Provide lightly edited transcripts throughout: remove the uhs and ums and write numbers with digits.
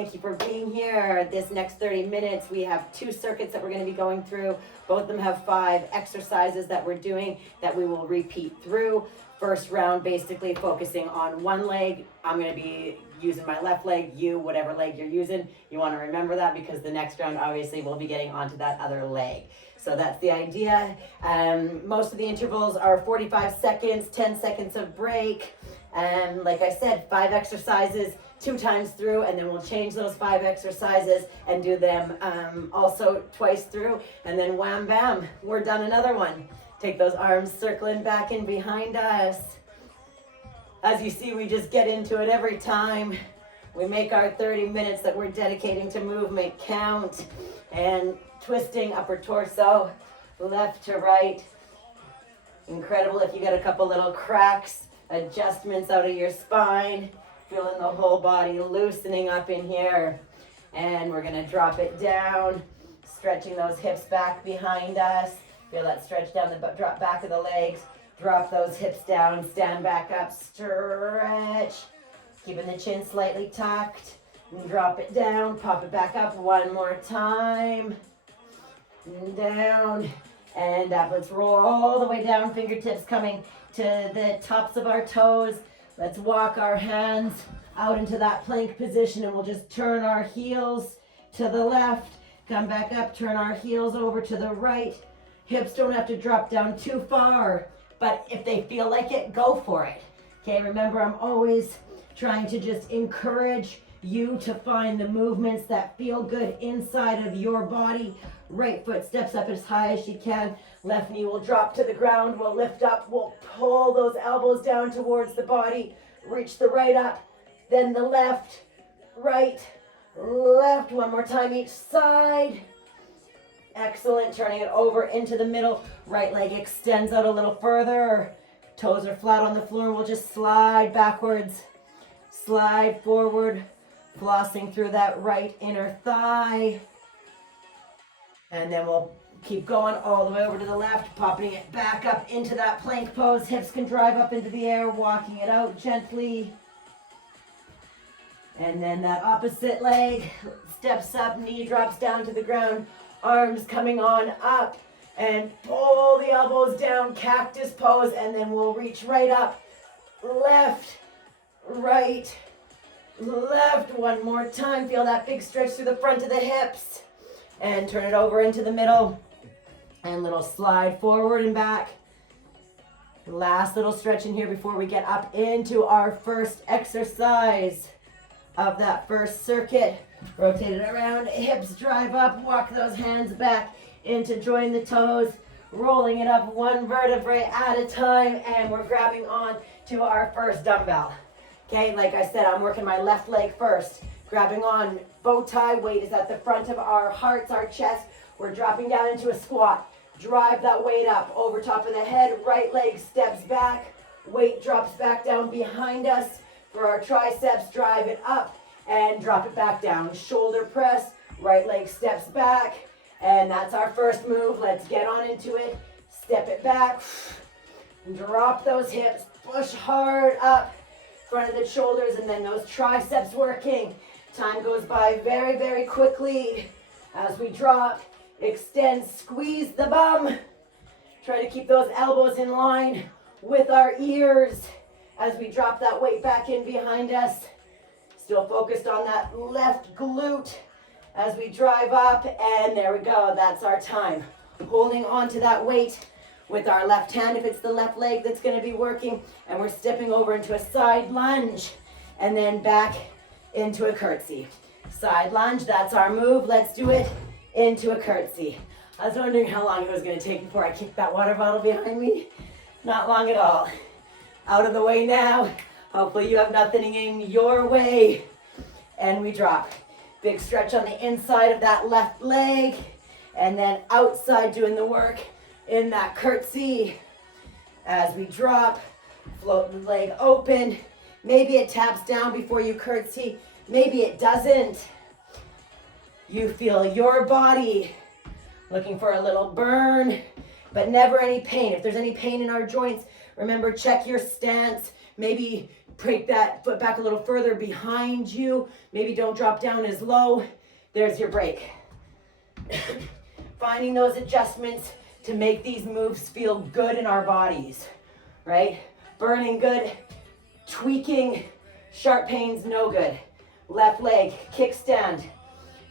Thank you for being here. This next 30 minutes, we have 2 circuits that we're going to be going through. Both of them have 5 exercises that we're doing that we will repeat through. First round, basically focusing on one leg. I'm going to be using my left leg. Whatever leg you're using, you want to remember that because the next round, obviously, we'll be getting onto that other leg. So that's the idea. Most of the intervals are 45 seconds, 10 seconds of break. And like I said, 5 exercises, 2 times through, and then we'll change those 5 exercises and do them also twice through, and then wham bam, we're done another one. Take those arms circling back in behind us. As you see, we just get into it every time. We make our 30 minutes that we're dedicating to movement count, and twisting upper torso, left to right. Incredible if you get a couple little cracks, adjustments out of your spine. Feeling the whole body loosening up in here. And we're gonna drop it down, stretching those hips back behind us. Feel that stretch down the drop back of the legs. Drop those hips down, stand back up, stretch. Keeping the chin slightly tucked. And drop it down, pop it back up one more time. And down and up. Let's roll all the way down, fingertips coming to the tops of our toes. Let's walk our hands out into that plank position, and we'll just turn our heels to the left, come back up, turn our heels over to the right. Hips don't have to drop down too far, but if they feel like it, go for it. Okay, remember, I'm always trying to just encourage you to find the movements that feel good inside of your body. Right foot steps up as high as she can. Left knee will drop to the ground. We'll lift up. We'll pull those elbows down towards the body. Reach the right up. Then the left, right, left. One more time each side. Excellent. Turning it over into the middle. Right leg extends out a little further. Toes are flat on the floor. We'll just slide backwards. Slide forward. Flossing through that right inner thigh. And then we'll keep going all the way over to the left, popping it back up into that plank pose. Hips can drive up into the air, walking it out gently. And then that opposite leg steps up, knee drops down to the ground, arms coming on up, and pull the elbows down, cactus pose, and then we'll reach right up, left, right, left. One more time. Feel that big stretch through the front of the hips. And turn it over into the middle. And little slide forward and back. Last little stretch in here before we get up into our first exercise of that first circuit. Rotate it around, hips drive up, walk those hands back in to join the toes. Rolling it up one vertebrae at a time, and we're grabbing on to our first dumbbell. Okay, like I said, I'm working my left leg first. Grabbing on, bow tie, weight is at the front of our hearts, our chest. We're dropping down into a squat. Drive that weight up over top of the head. Right leg steps back. Weight drops back down behind us. For our triceps, drive it up and drop it back down. Shoulder press, right leg steps back. And that's our first move. Let's get on into it. Step it back. Drop those hips. Push hard up. Front of the shoulders, and then those triceps working. Time goes by very, very quickly. As we drop, extend, squeeze the bum. Try to keep those elbows in line with our ears as we drop that weight back in behind us. Still focused on that left glute as we drive up, and there we go. That's our time. Holding on to that weight with our left hand if it's the left leg that's going to be working, and we're stepping over into a side lunge and then back into a curtsy. Side lunge, that's our move. Let's do it into a curtsy. I was wondering how long it was going to take before I kicked that water bottle behind me. Not long at all. Out of the way now. Hopefully you have nothing in your way. And we drop. Big stretch on the inside of that left leg, and then outside doing the work in that curtsy. As we drop, float the leg open. Maybe it taps down before you curtsy. Maybe it doesn't. You feel your body looking for a little burn, but never any pain. If there's any pain in our joints, remember, check your stance. Maybe break that foot back a little further behind you. Maybe don't drop down as low. There's your break. Finding those adjustments to make these moves feel good in our bodies, right? Burning good, tweaking, sharp pains, no good. Left leg, kickstand.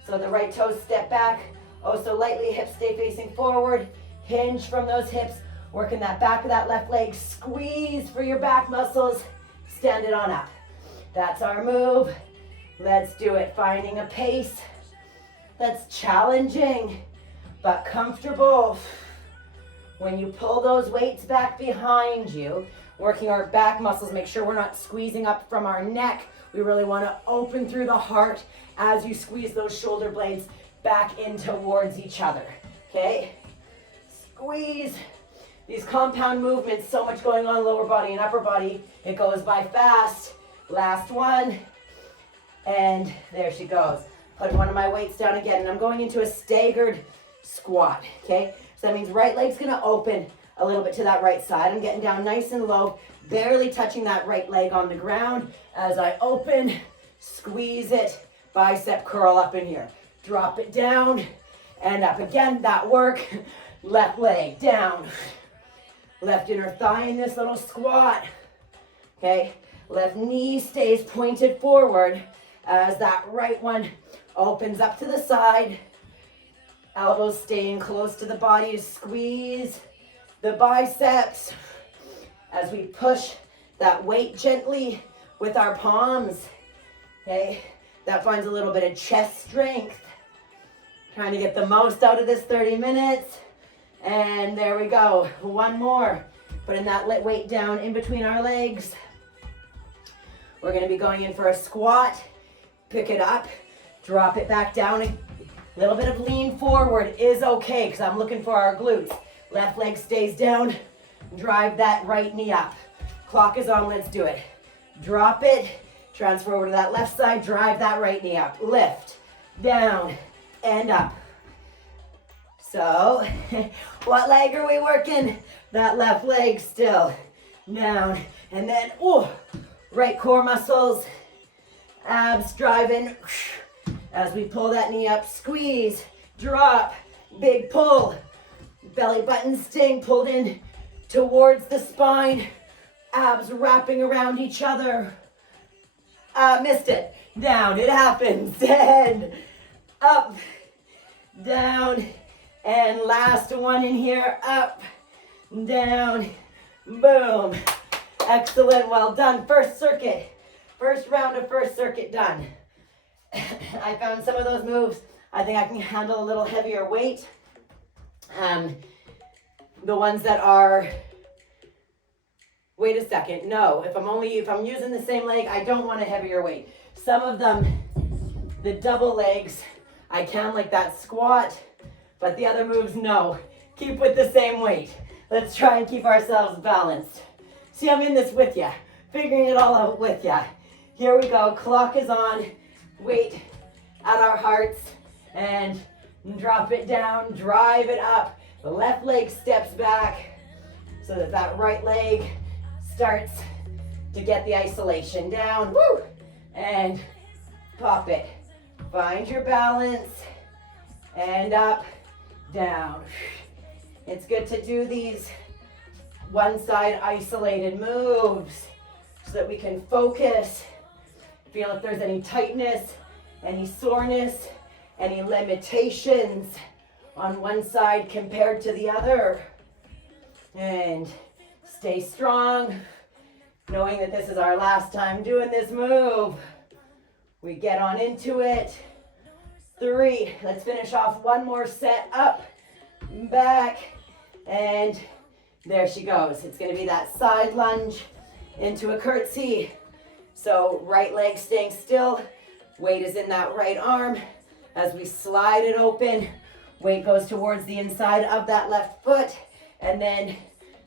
So the right toes step back. Oh, so lightly, hips stay facing forward. Hinge from those hips. Working that back of that left leg. Squeeze for your back muscles. Stand it on up. That's our move. Let's do it. Finding a pace that's challenging but comfortable. When you pull those weights back behind you, working our back muscles, make sure we're not squeezing up from our neck. We really want to open through the heart as you squeeze those shoulder blades back in towards each other, okay? Squeeze. These compound movements, so much going on lower body and upper body. It goes by fast. Last one. And there she goes. Put one of my weights down again, and I'm going into a staggered squat, okay? So that means right leg's gonna open a little bit to that right side. I'm getting down nice and low, barely touching that right leg on the ground. As I open, squeeze it, bicep curl up in here. Drop it down and up again, that work. Left leg down. Left inner thigh in this little squat, okay? Left knee stays pointed forward as that right one opens up to the side. Elbows staying close to the body to squeeze the biceps as we push that weight gently with our palms, okay? That finds a little bit of chest strength. Trying to get the most out of this 30 minutes. And there we go. One more. Putting that weight down in between our legs. We're going to be going in for a squat. Pick it up. Drop it back down. A little bit of lean forward is okay because I'm looking for our glutes. Left leg stays down. Drive that right knee up. Clock is on. Let's do it. Drop it. Transfer over to that left side. Drive that right knee up. Lift. Down. And up. So, what leg are we working? That left leg still. Down. And then, right core muscles. Abs driving. As we pull that knee up, squeeze, drop, big pull. Belly button staying pulled in towards the spine. Abs wrapping around each other. Missed it. Down. It happens. And up. Down. And last one in here, up, down, boom. Excellent, well done. First circuit, first round of first circuit done. I found some of those moves, I think I can handle a little heavier weight. The ones that are, wait a second, no, if I'm using the same leg, I don't want a heavier weight. Some of them, the double legs, I can like that squat. But the other moves, no. Keep with the same weight. Let's try and keep ourselves balanced. See, I'm in this with you. Figuring it all out with you. Here we go. Clock is on. Weight at our hearts. And drop it down. Drive it up. The left leg steps back so that that right leg starts to get the isolation down. Woo! And pop it. Find your balance. And up. Down. It's good to do these one side isolated moves so that we can focus, feel if there's any tightness, any soreness, any limitations on one side compared to the other. And stay strong, knowing that this is our last time doing this move. We get on into it. 3, let's finish off one more set, up, back, and there she goes. It's gonna be that side lunge into a curtsy. So right leg staying still, weight is in that right arm. As we slide it open, weight goes towards the inside of that left foot, and then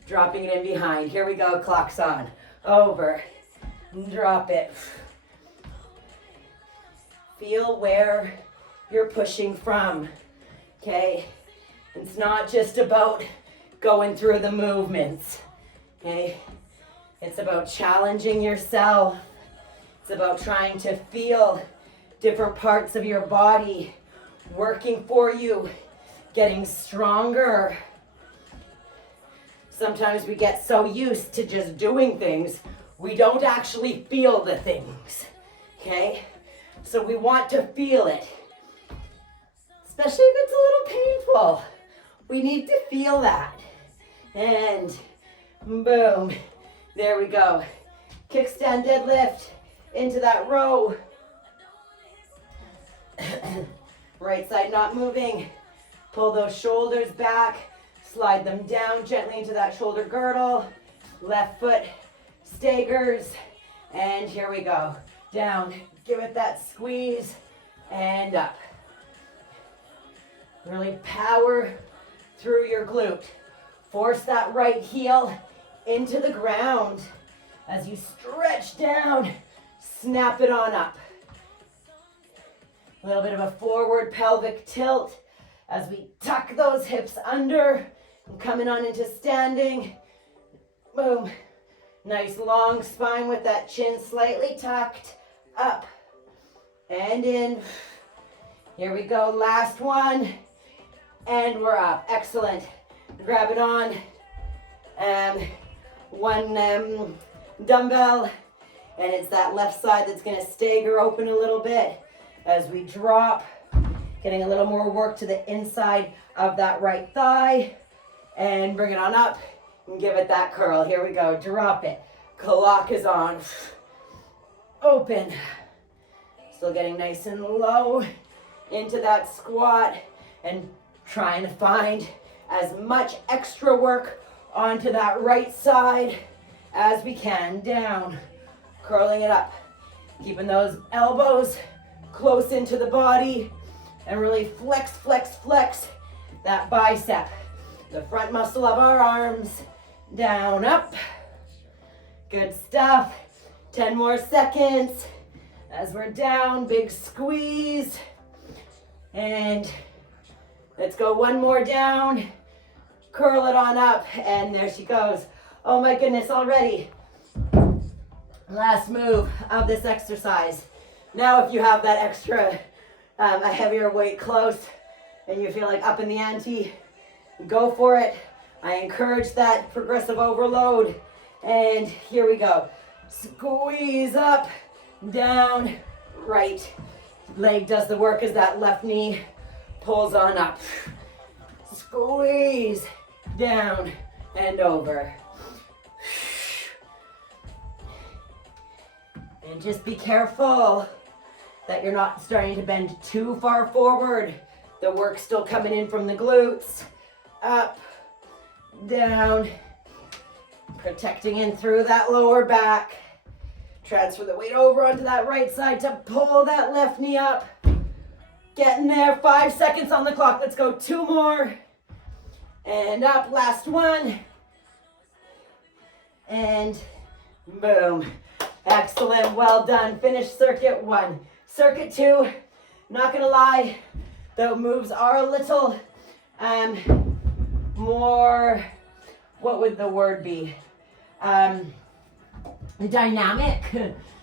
dropping it in behind. Here we go, clock's on. Over, drop it. Feel where you're pushing from, okay? It's not just about going through the movements, okay? It's about challenging yourself. It's about trying to feel different parts of your body working for you, getting stronger. Sometimes we get so used to just doing things, we don't actually feel the things, okay? So we want to feel it, especially if it's a little painful. We need to feel that. And boom, there we go. Kickstand deadlift into that row. Right side not moving. Pull those shoulders back. Slide them down gently into that shoulder girdle. Left foot staggers. And here we go. Down. Give it that squeeze. And up. Really power through your glute. Force that right heel into the ground. As you stretch down, snap it on up. A little bit of a forward pelvic tilt as we tuck those hips under and coming on into standing. Boom. Nice long spine with that chin slightly tucked. Up and in. Here we go. Last one. And we're up. Excellent. Grab it on. One dumbbell. And it's that left side that's going to stagger open a little bit as we drop. Getting a little more work to the inside of that right thigh. And bring it on up and give it that curl. Here we go. Drop it. Clock is on. Open. Still getting nice and low into that squat and trying to find as much extra work onto that right side as we can. Down. Curling it up. Keeping those elbows close into the body and really flex, flex, flex that bicep. The front muscle of our arms. Down, up. Good stuff. 10 more seconds. As we're down, big squeeze. And let's go one more down. Curl it on up. And there she goes. Oh my goodness, already. Last move of this exercise. Now if you have that extra, a heavier weight close and you feel like up in the ante, go for it. I encourage that progressive overload. And here we go. Squeeze up, down, right. Leg does the work as that left knee pulls on up. Squeeze, down, and over. And just be careful that you're not starting to bend too far forward. The work's still coming in from the glutes. Up, down, protecting in through that lower back. Transfer the weight over onto that right side to pull that left knee up. Getting there, 5 seconds on the clock. Let's go 2 more. And up, last one. And boom. Excellent, well done. Finish circuit 1. Circuit 2, not gonna lie, the moves are a little more, what would the word be? Dynamic,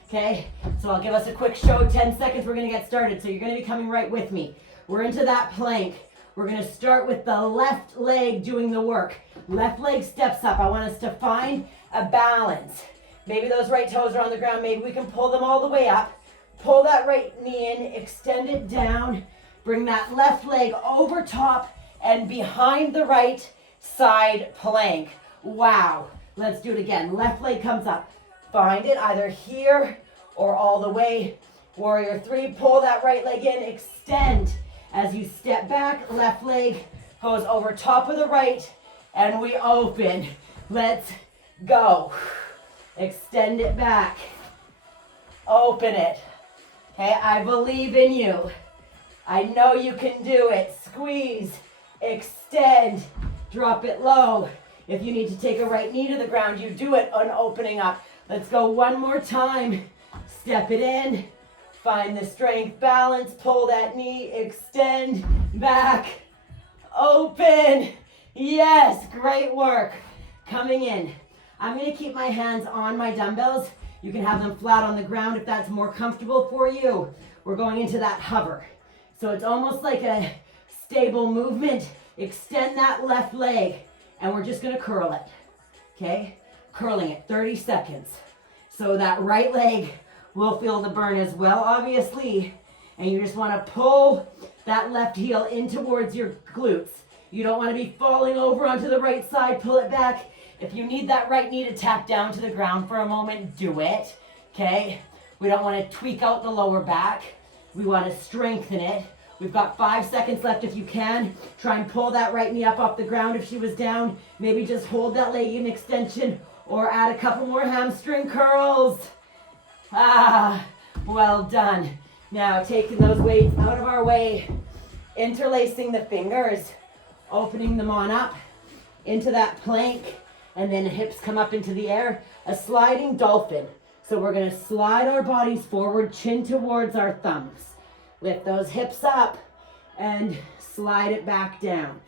okay? So I'll give us a quick show, 10 seconds, we're gonna get started. So you're gonna be coming right with me. We're into that plank. We're gonna start with the left leg doing the work. Left leg steps up. I want us to find a balance. Maybe those right toes are on the ground. Maybe we can pull them all the way up. Pull that right knee in, extend it down. Bring that left leg over top and behind the right side plank. Wow. Let's do it again. Left leg comes up. Find it either here or all the way. Warrior 3, pull that right leg in, extend. As you step back, left leg goes over top of the right and we open. Let's go. Extend it back. Open it. Okay, I believe in you. I know you can do it. Squeeze, extend, drop it low. If you need to take a right knee to the ground, you do it on opening up. Let's go one more time. Step it in. Find the strength, balance, pull that knee, extend, back, open. Yes, great work. Coming in. I'm gonna keep my hands on my dumbbells. You can have them flat on the ground if that's more comfortable for you. We're going into that hover. So it's almost like a stable movement. Extend that left leg, and we're just gonna curl it, okay? Curling it, 30 seconds. So that right leg will feel the burn as well, obviously. And you just wanna pull that left heel in towards your glutes. You don't wanna be falling over onto the right side, pull it back. If you need that right knee to tap down to the ground for a moment, do it, okay? We don't wanna tweak out the lower back. We wanna strengthen it. We've got 5 seconds left if you can. Try and pull that right knee up off the ground if she was down. Maybe just hold that leg in extension or add a couple more hamstring curls. Ah, well done. Now taking those weights out of our way, interlacing the fingers, opening them on up into that plank, and then hips come up into the air, a sliding dolphin. So we're gonna slide our bodies forward, chin towards our thumbs. Lift those hips up and slide it back down.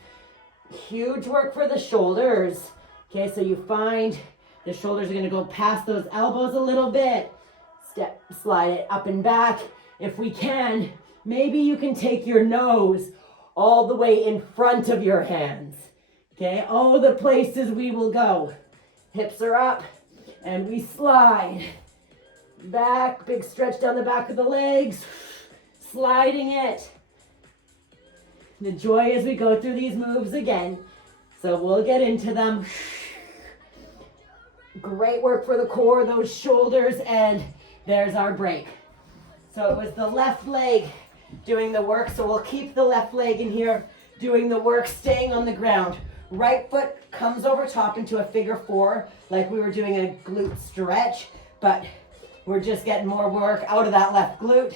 Huge work for the shoulders. Okay, so you find the shoulders are gonna go past those elbows a little bit. Slide it up and back. If we can, maybe you can take your nose all the way in front of your hands. Okay, all the places we will go. Hips are up and we slide. Back, big stretch down the back of the legs. Sliding it. The joy as we go through these moves again. So we'll get into them. Great work for the core, those shoulders, and there's our break. So it was the left leg doing the work, so we'll keep the left leg in here doing the work, staying on the ground. Right foot comes over top into a figure 4, like we were doing a glute stretch, but we're just getting more work out of that left glute.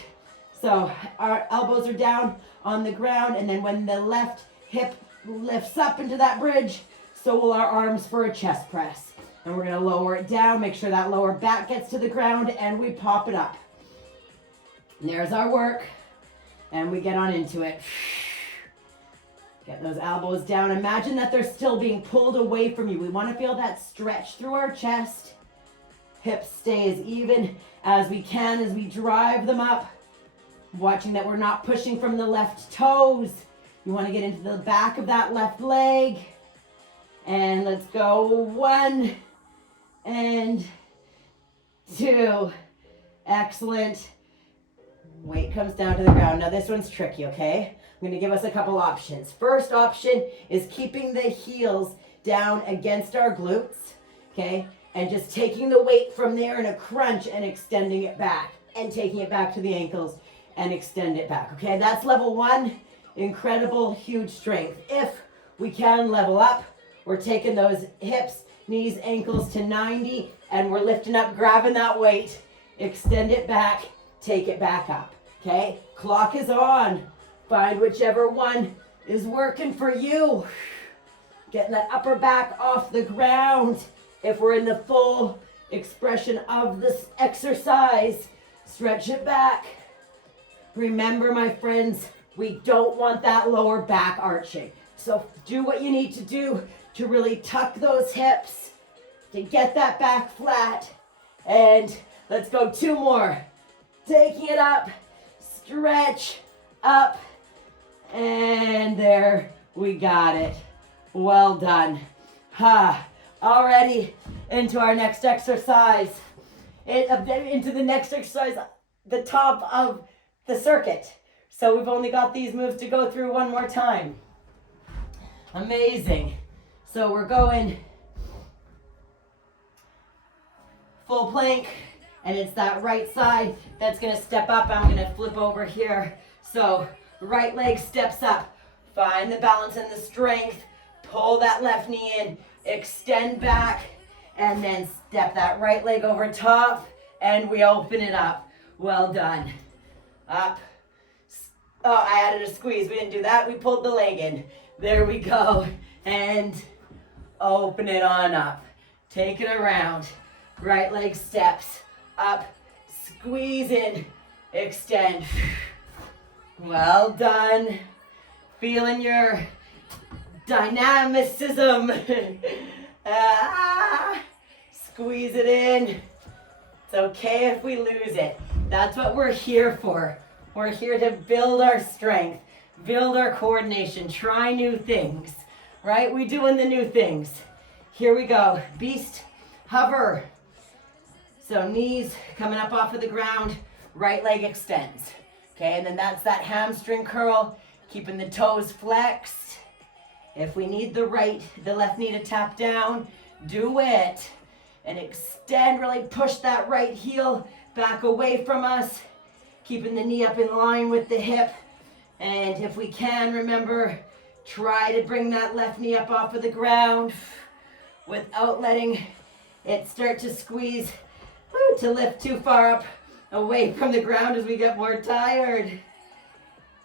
So our elbows are down on the ground, and then when the left hip lifts up into that bridge, so will our arms for a chest press. And we're gonna lower it down, make sure that lower back gets to the ground, and we pop it up. And there's our work, and we get on into it. Get those elbows down. Imagine that they're still being pulled away from you. We wanna feel that stretch through our chest. Hips stay as even as we can as we drive them up. Watching that we're not pushing from the left toes. You wanna get into the back of that left leg. And let's go 1 and 2. Excellent. Weight comes down to the ground. Now this one's tricky, okay? I'm gonna give us a couple options. First option is keeping the heels down against our glutes, okay? And just taking the weight from there in a crunch and extending it back and taking it back to the ankles and extend it back, okay? That's level 1, incredible, huge strength. If we can level up, we're taking those hips, knees, ankles to 90, and we're lifting up, grabbing that weight, extend it back, take it back up, okay? Clock is on. Find whichever one is working for you. Getting that upper back off the ground. If we're in the full expression of this exercise, stretch it back. Remember, my friends, we don't want that lower back arching. So do what you need to do to really tuck those hips, to get that back flat. And let's go 2 more. Taking it up, stretch, up, and there, we got it. Well done. Already into our next exercise. Into the next exercise, the top of the circuit. So we've only got these moves to go through one more time. Amazing. So we're going full plank, and it's that right side that's gonna step up. I'm gonna flip over here. So right leg steps up. Find the balance and the strength. Pull that left knee in, extend back, and then step that right leg over top, and we open it up. Well done. Up. Oh, I added a squeeze. We didn't do that. We pulled the leg in. There we go. And open it on up. Take it around. Right leg steps up. Squeeze in. Extend. Well done. Feeling your dynamicism. Squeeze it in. It's okay if we lose it. That's what we're here for. We're here to build our strength, build our coordination, try new things, right? We doing the new things. Here we go. Beast, hover. So knees coming up off of the ground, right leg extends. Okay, and then that's that hamstring curl, keeping the toes flexed. If we need the left knee to tap down, do it. And extend, really push that right heel back away from us, keeping the knee up in line with the hip. And if we can, remember, try to bring that left knee up off of the ground without letting it start to squeeze, to lift too far up away from the ground as we get more tired.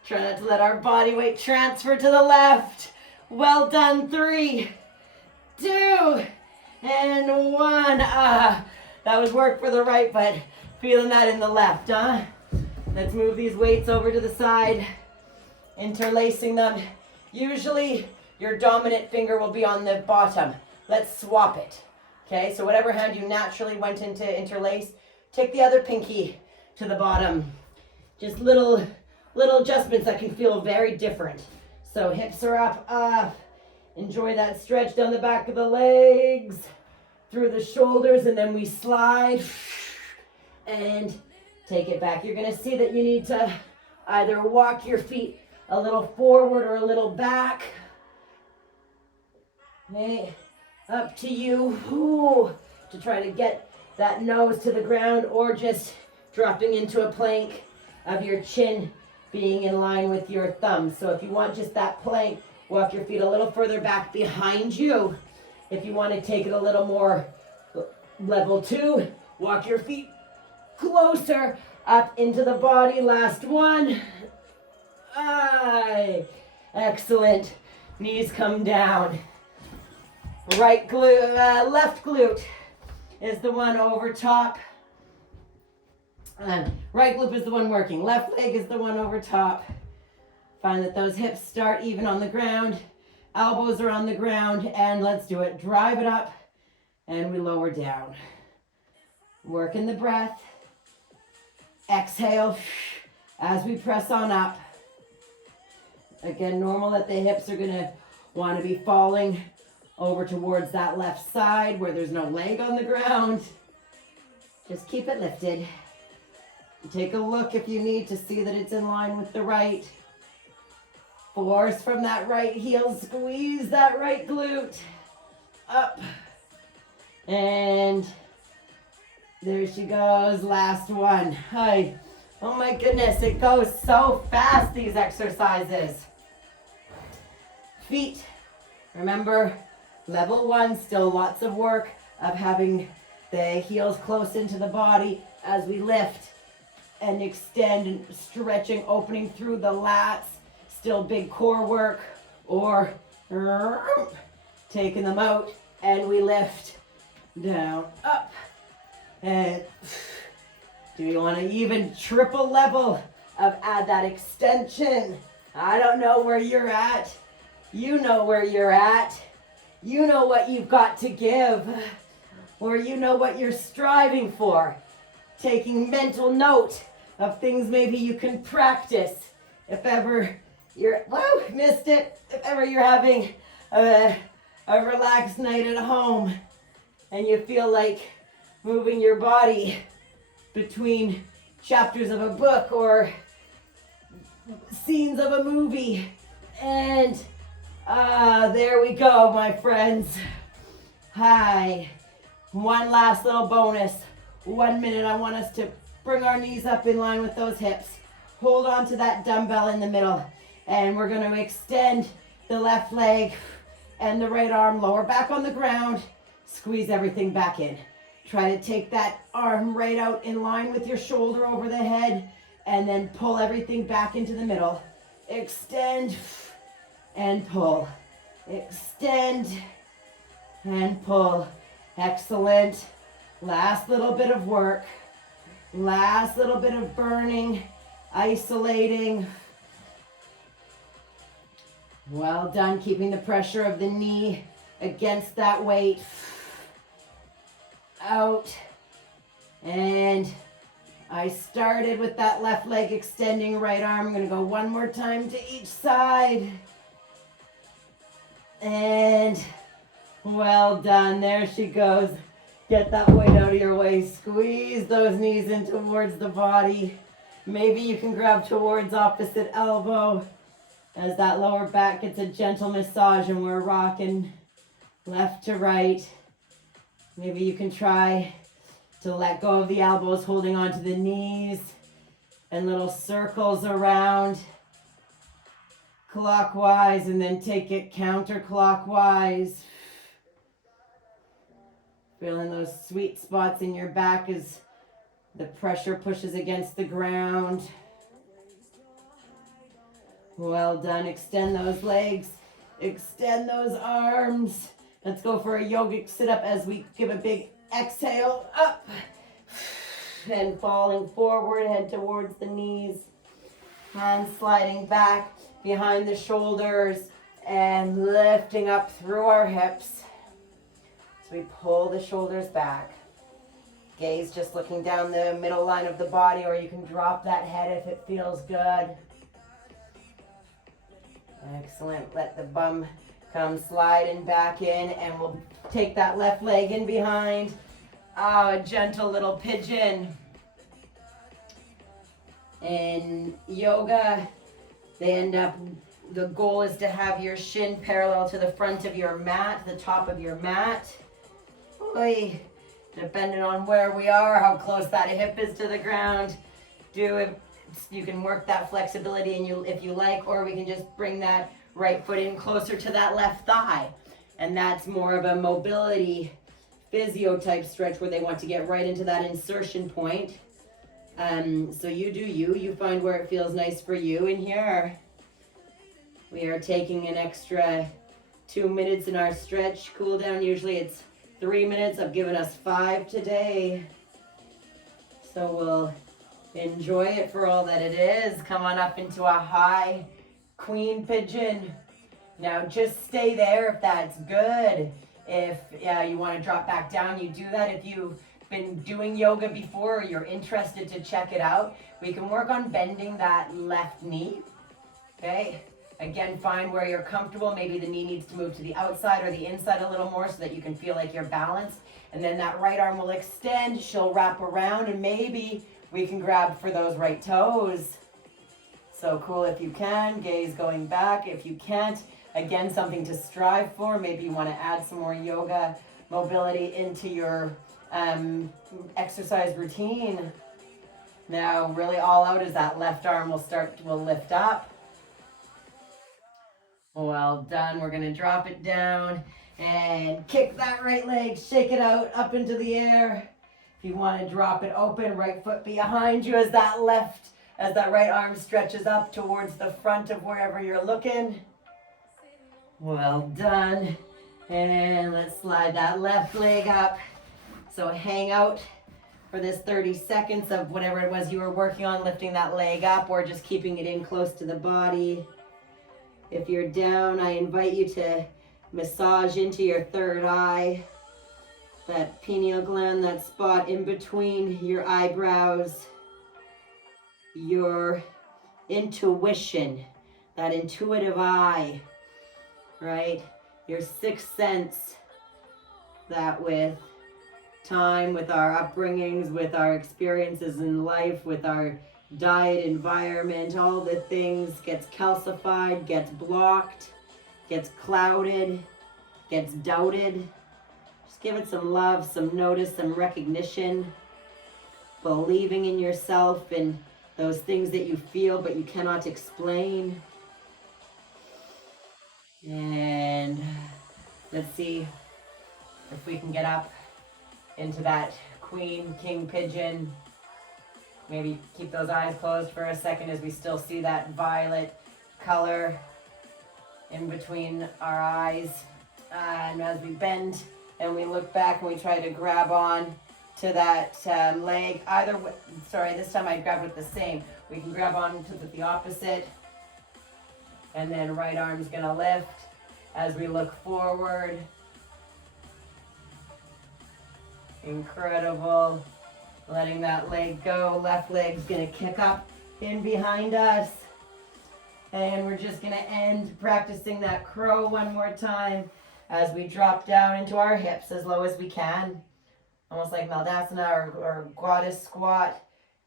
Try not to let our body weight transfer to the left. Well done. 3, 2, and 1. That was work for the right, but feeling that in the left, huh? Let's move these weights over to the side, interlacing them. Usually your dominant finger will be on the bottom. Let's swap it. Okay, so whatever hand you naturally went into interlace, take the other pinky to the bottom. Just little adjustments that can feel very different. So hips are up. Enjoy that stretch down the back of the legs, through the shoulders, and then we slide and take it back. You're gonna see that you need to either walk your feet a little forward or a little back. Okay, up to you. To try to get that nose to the ground, or just dropping into a plank of your chin being in line with your thumbs. So if you want just that plank, walk your feet a little further back behind you. If you want to take it a little more level 2, walk your feet closer up into the body. Last one. Aye. Excellent. Knees come down. Right glute, left glute is the one over top. Right glute is the one working. Left leg is the one over top. Find that those hips start even on the ground. Elbows are on the ground, and let's do it. Drive it up, and we lower down. Working the breath. Exhale as we press on up. Again, normal that the hips are gonna want to be falling over towards that left side where there's no leg on the ground. Just keep it lifted. Take a look if you need to see that it's in line with the right. Force from that right heel, squeeze that right glute. Up. And there she goes, last one. Hi. Oh my goodness, it goes so fast, these exercises. Feet. Remember, level 1, still lots of work of having the heels close into the body as we lift and extend and stretching, opening through the lats. Still big core work, or taking them out and we lift down, up, and do you want to even triple level of add that extension? I don't know where you're at. You know where you're at. You know what you've got to give, or you know what you're striving for. Taking mental note of things maybe you can practice if ever you're, whoa, missed it. If ever you're having a relaxed night at home and you feel like moving your body between chapters of a book or scenes of a movie. And there we go, my friends. Hi. One last little bonus. 1 minute. I want us to bring our knees up in line with those hips. Hold on to that dumbbell in the middle. And we're going to extend the left leg and the right arm, lower back on the ground. Squeeze everything back in. Try to take that arm right out in line with your shoulder over the head, and then pull everything back into the middle. Extend and pull. Extend and pull. Excellent. Last little bit of work. Last little bit of burning, isolating. Well done, keeping the pressure of the knee against that weight. out. And I started with that left leg extending, right arm. I'm going to go one more time to each side. And well done. There she goes. Get that weight out of your way. Squeeze those knees in towards the body. Maybe you can grab towards opposite elbow as that lower back gets a gentle massage and we're rocking left to right. Maybe you can try to let go of the elbows, holding onto the knees, and little circles around clockwise, and then take it counterclockwise. Feeling those sweet spots in your back as the pressure pushes against the ground. Well done. Extend those legs. Extend those arms. Let's go for a yogic sit-up as we give a big exhale up. And falling forward, head towards the knees. Hands sliding back behind the shoulders and lifting up through our hips. So we pull the shoulders back. Gaze just looking down the middle line of the body, or you can drop that head if it feels good. Excellent. Let the bum come sliding back in, and we'll take that left leg in behind. A gentle little pigeon. In yoga, the goal is to have your shin parallel to the front of your mat, the top of your mat. Oy. Depending on where we are, how close that hip is to the ground, you can work that flexibility if you like, or we can just bring that right foot in closer to that left thigh. And that's more of a mobility physio type stretch where they want to get right into that insertion point. So you do you find where it feels nice for you. In here, we are taking an extra 2 minutes in our stretch cool down. Usually it's 3 minutes. I've given us 5 today. So we'll enjoy it for all that it is. Come on up into a high queen pigeon. Now just stay there if that's good. If you want to drop back down, you do that. If you've been doing yoga before or you're interested to check it out, we can work on bending that left knee. Okay? Again, find where you're comfortable. Maybe the knee needs to move to the outside or the inside a little more so that you can feel like you're balanced. And then that right arm will extend. She'll wrap around, and maybe we can grab for those right toes. So cool if you can. Gaze going back. If you can't, again, something to strive for. Maybe you want to add some more yoga mobility into your exercise routine. Now, really all out is that left arm will lift up. Well done. We're going to drop it down and kick that right leg, shake it out up into the air. If you want to drop it open, right foot behind you as that right arm stretches up towards the front of wherever you're looking. Well done. And let's slide that left leg up. So hang out for this 30 seconds of whatever it was you were working on, lifting that leg up or just keeping it in close to the body. If you're down, I invite you to massage into your third eye, that pineal gland, that spot in between your eyebrows, your intuition, that intuitive eye, right? Your sixth sense, that with time, with our upbringings, with our experiences in life, with our diet, environment, all the things gets calcified, gets blocked, gets clouded, gets doubted. Just give it some love, some notice, some recognition, believing in yourself and those things that you feel but you cannot explain. And let's see if we can get up into that queen, king pigeon. Maybe keep those eyes closed for a second as we still see that violet color in between our eyes. And as we bend and we look back and we try to grab on to that leg, this time I grab with the same. We can grab on to the opposite. And then right arm's gonna lift as we look forward. Incredible. Letting that leg go. Left leg's gonna kick up in behind us. And we're just gonna end practicing that crow one more time as we drop down into our hips as low as we can. Almost like Maldasana or goddess squat.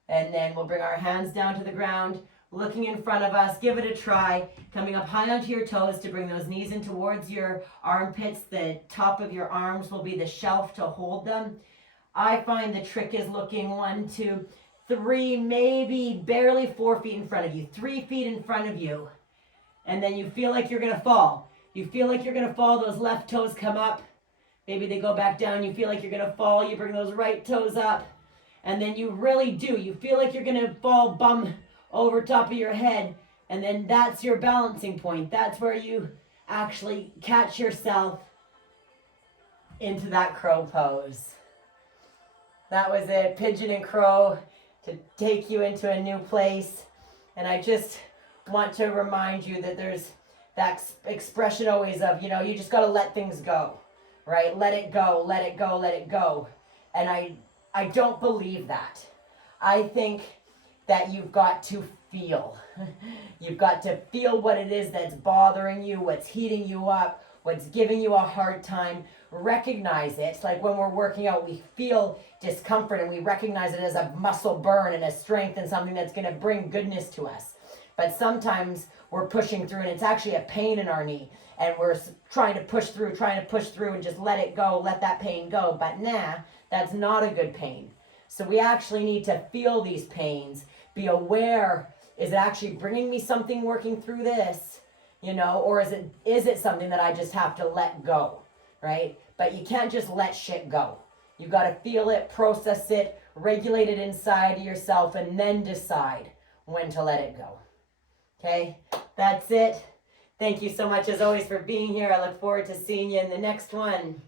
And then we'll bring our hands down to the ground, looking in front of us. Give it a try. Coming up high onto your toes to bring those knees in towards your armpits. The top of your arms will be the shelf to hold them. I find the trick is looking 1, 2, 3, maybe barely 4 feet in front of you. 3 feet in front of you. And then you feel like you're going to fall. You feel like you're going to fall. Those left toes come up. Maybe they go back down. You feel like you're going to fall. You bring those right toes up. And then you really do. You feel like you're going to fall bum over top of your head. And then that's your balancing point. That's where you actually catch yourself into that crow pose. That was it. Pigeon and crow to take you into a new place. And I just want to remind you that there's that expression always of, you just got to let things go, right? Let it go, let it go, let it go. And I don't believe that. I think that you've got to feel. You've got to feel what it is that's bothering you, what's heating you up, what's giving you a hard time. Recognize it. It's like when we're working out, we feel discomfort and we recognize it as a muscle burn and a strength and something that's going to bring goodness to us. But sometimes we're pushing through and it's actually a pain in our knee and we're trying to push through and just let it go, let that pain go. But that's not a good pain. So we actually need to feel these pains, be aware, is it actually bringing me something working through this, or is it something that I just have to let go, right? But you can't just let shit go. You got to feel it, process it, regulate it inside yourself, and then decide when to let it go. Okay, that's it. Thank you so much as always for being here. I look forward to seeing you in the next one.